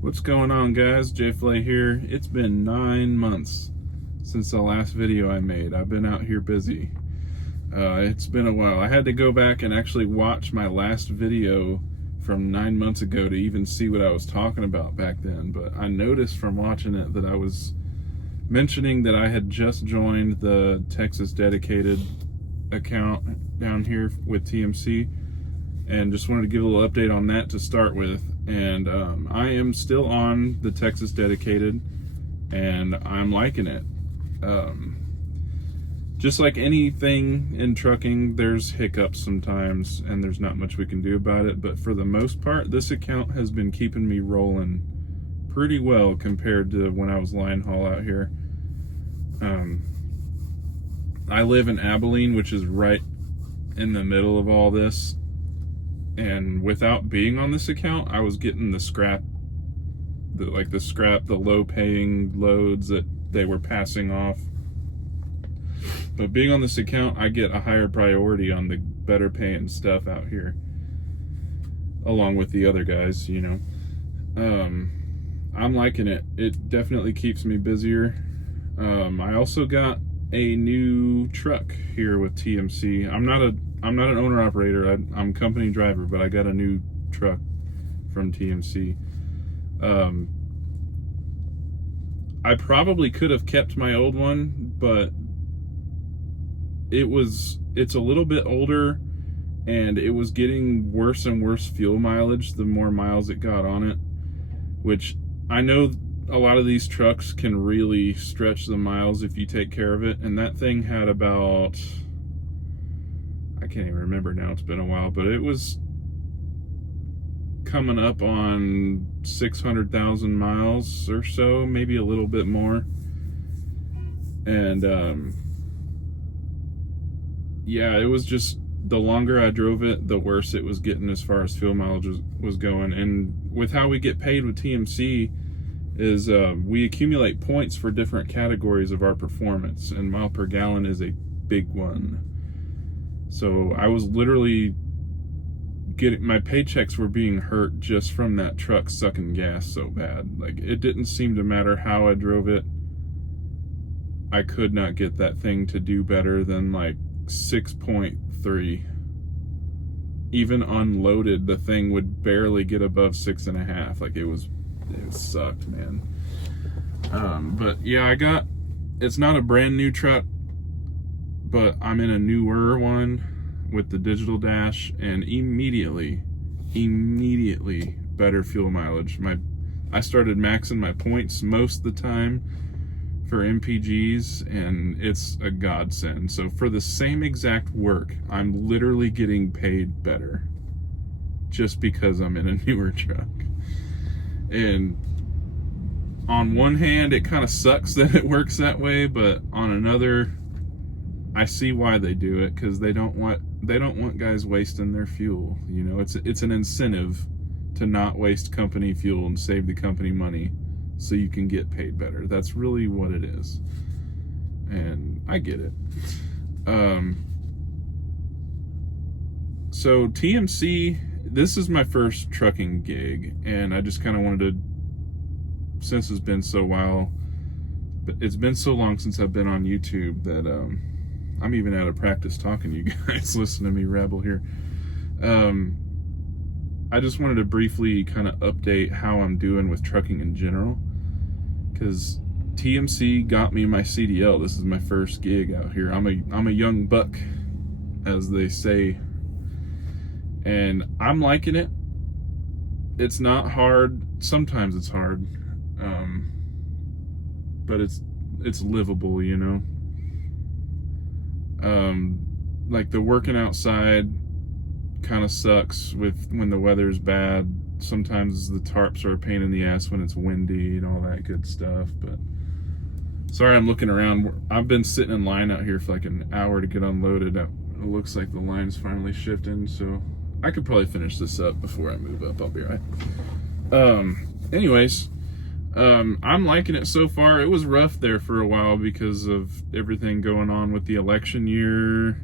What's going on, guys? JFlay here. It's been 9 months since the last video I made. I've been out here busy. It's been a while. I had to go back and actually watch my last video from 9 months ago to even see what I was talking about back then. But I noticed from watching it that I was mentioning that I had just joined the Texas dedicated account down here with TMC, and just wanted to give a little update on that to start with. And I am still on the Texas dedicated, and I'm liking it. Just like anything in trucking, there's hiccups sometimes, and there's not much we can do about it. But for the most part, this account has been keeping me rolling pretty well compared to when I was line haul out here. I live in Abilene, which is right in the middle of all this. And without being on this account, I was getting the scrap, the low-paying loads that they were passing off. But being on this account, I get a higher priority on the better-paying stuff out here, along with the other guys, you know. I'm liking it. It definitely keeps me busier. I also got a new truck here with TMC. I'm not an owner operator. I'm company driver, but I got a new truck from TMC. I probably could have kept my old one, but it's a little bit older, and it was getting worse and worse fuel mileage the more miles it got on it, which I know a lot of these trucks can really stretch the miles if you take care of it. And that thing had about, I can't even remember now, it's been a while, but it was coming up on 600,000 miles or so, maybe a little bit more. And yeah, it was just, the longer I drove it, the worse it was getting as far as fuel mileage was going. And with how we get paid with TMC is we accumulate points for different categories of our performance, and mile per gallon is a big one. So I was literally my paychecks were being hurt just from that truck sucking gas so bad. Like, it didn't seem to matter how I drove it. I could not get that thing to do better than like 6.3. Even unloaded, the thing would barely get above 6.5. Like, it sucked, man. But yeah, it's not a brand new truck, but I'm in a newer one with the digital dash, and immediately better fuel mileage. I started maxing my points most of the time for MPGs, and it's a godsend. So for the same exact work, I'm literally getting paid better just because I'm in a newer truck. And on one hand, it kind of sucks that it works that way, but on another, I see why they do it, because they don't want guys wasting their fuel. You know, it's an incentive to not waste company fuel and save the company money so you can get paid better. That's really what it is. And I get it. So TMC, this is my first trucking gig, and I just kind of wanted to, since it's been so long since I've been on YouTube that I'm even out of practice talking to you guys. Listen to me rabble here. I just wanted to briefly kind of update how I'm doing with trucking in general, because TMC got me my CDL. This is my first gig out here. I'm a young buck, as they say, and I'm liking it. It's not hard. Sometimes it's hard, but it's livable, you know. Like, the working outside kind of sucks when the weather's bad. Sometimes the tarps are a pain in the ass when it's windy and all that good stuff. But sorry, I'm looking around. I've been sitting in line out here for like an hour to get unloaded. It looks like the line's finally shifting, so I could probably finish this up before I move up. I'll be right. Anyways, I'm liking it so far. It was rough there for a while because of everything going on with the election year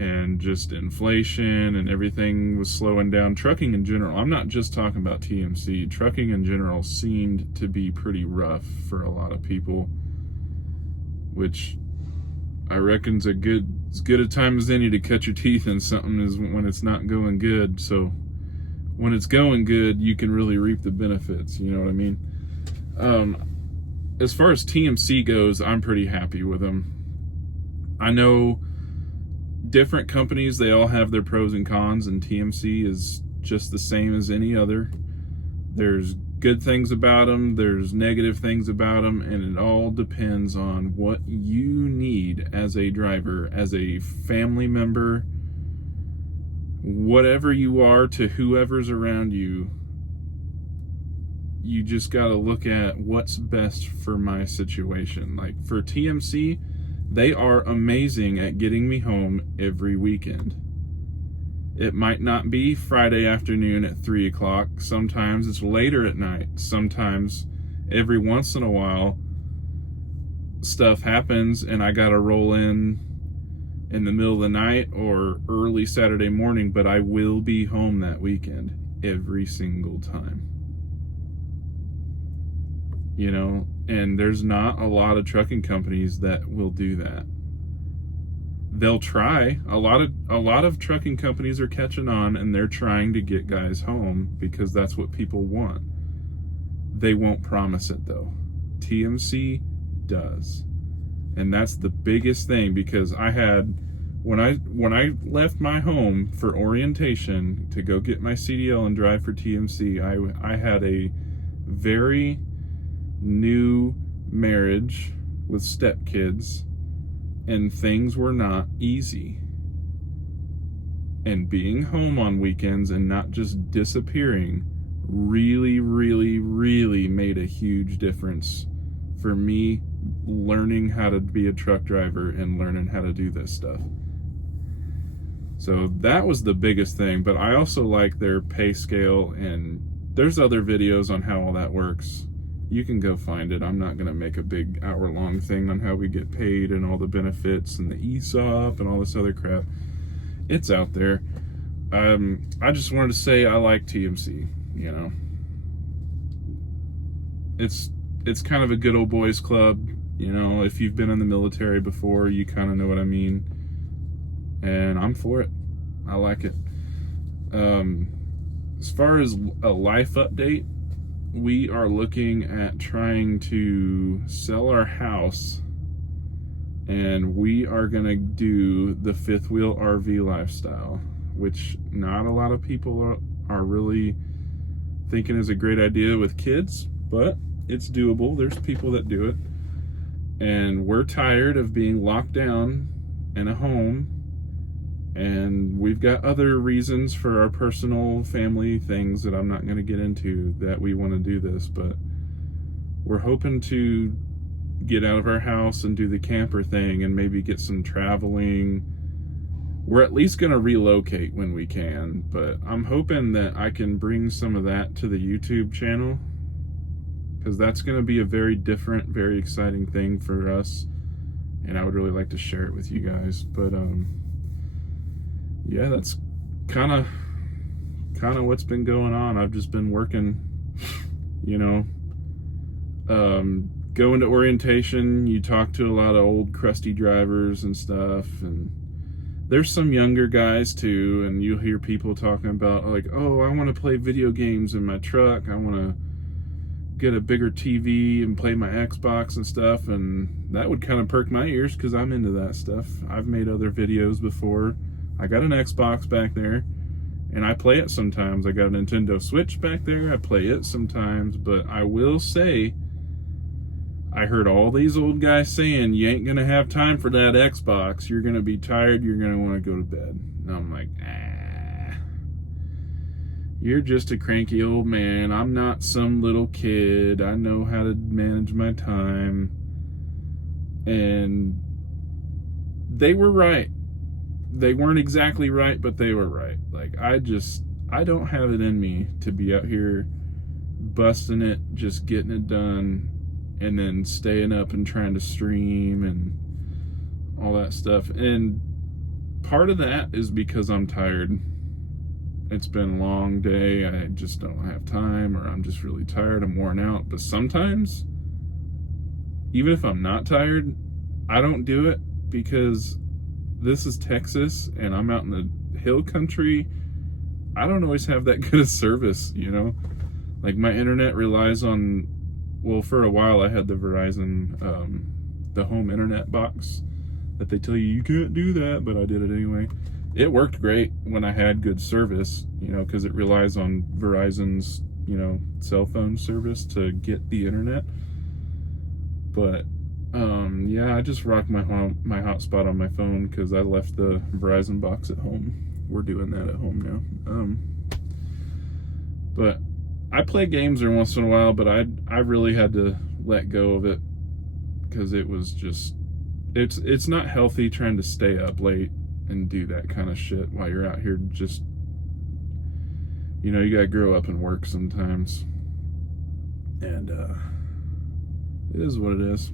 and just inflation and everything was slowing down. Trucking in general, I'm not just talking about TMC, trucking in general seemed to be pretty rough for a lot of people, which I reckon's as good a time as any to cut your teeth in something is when it's not going good. So when it's going good, you can really reap the benefits, you know what I mean? As far as TMC goes, I'm pretty happy with them. I know different companies, they all have their pros and cons, and TMC is just the same as any other. There's good things about them, there's negative things about them, and it all depends on what you need as a driver, as a family member, whatever you are to whoever's around you. You just got to look at what's best for my situation. Like for TMC, they are amazing at getting me home every weekend. It might not be Friday afternoon at 3 o'clock. Sometimes it's later at night. Sometimes every once in a while stuff happens and I got to roll in the middle of the night or early Saturday morning, but I will be home that weekend every single time. You know, and there's not a lot of trucking companies that will do that. They'll try. A lot of trucking companies are catching on, and they're trying to get guys home because that's what people want. They won't promise it though. TMC does. And that's the biggest thing, because I had, when I left my home for orientation to go get my CDL and drive for TMC, I had a very new marriage with stepkids, and things were not easy. And being home on weekends and not just disappearing really, really, really made a huge difference for me learning how to be a truck driver and learning how to do this stuff. So that was the biggest thing, but I also like their pay scale, and there's other videos on how all that works. You can go find it. I'm not going to make a big hour-long thing on how we get paid and all the benefits and the ESOP and all this other crap. It's out there. I just wanted to say I like TMC, you know. It's kind of a good old boys club, you know. If you've been in the military before, you kind of know what I mean. And I'm for it. I like it. As far as a life update, we are looking at trying to sell our house, and we are going to do the fifth wheel RV lifestyle, which not a lot of people are really thinking is a great idea with kids, but it's doable. There's people that do it, and we're tired of being locked down in a home, and we've got other reasons for our personal family things that I'm not going to get into that we want to do this, but we're hoping to get out of our house and do the camper thing and maybe get some traveling. We're at least going to relocate when we can, but I'm hoping that I can bring some of that to the YouTube channel, because that's going to be a very different, very exciting thing for us, and I would really like to share it with you guys. But yeah, that's kind of what's been going on. I've just been working, you know, going to orientation. You talk to a lot of old crusty drivers and stuff, and there's some younger guys too, and you'll hear people talking about like, oh, I want to play video games in my truck, I want to get a bigger TV and play my Xbox and stuff, and that would kind of perk my ears because I'm into that stuff. I've made other videos before. I got an Xbox back there, and I play it sometimes. I got a Nintendo Switch back there. I play it sometimes, but I will say, I heard all these old guys saying, you ain't going to have time for that Xbox. You're going to be tired. You're going to want to go to bed. And I'm like, you're just a cranky old man. I'm not some little kid. I know how to manage my time. And they were right. They weren't exactly right, but they were right. Like, I don't have it in me to be out here busting it, just getting it done, and then staying up and trying to stream and all that stuff. And part of that is because I'm tired. It's been a long day. I just don't have time, or I'm just really tired. I'm worn out. But sometimes, even if I'm not tired, I don't do it because this is Texas and I'm out in the hill country. I don't always have that good of service, you know? Like, my internet relies on, well, for a while I had the Verizon, the home internet box that they tell you can't do that, but I did it anyway. It worked great when I had good service, you know, because it relies on Verizon's, you know, cell phone service to get the internet. But yeah, I just rock my hotspot on my phone because I left the Verizon box at home. We're doing that at home now. But I play games every once in a while, but I really had to let go of it because it was just, it's not healthy trying to stay up late and do that kind of shit while you're out here. Just, you know, you gotta grow up and work sometimes, and it is what it is.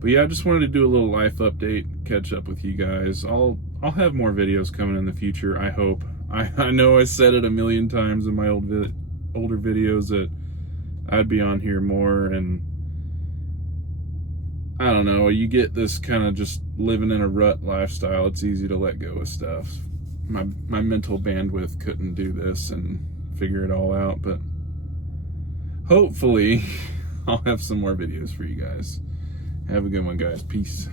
But yeah, I just wanted to do a little life update, catch up with you guys. I'll have more videos coming in the future, I hope. I know I said it a million times in my older videos that I'd be on here more, and I don't know, you get this kind of just living in a rut lifestyle, it's easy to let go of stuff. My mental bandwidth couldn't do this and figure it all out, but hopefully I'll have some more videos for you guys. Have a good one, guys. Peace.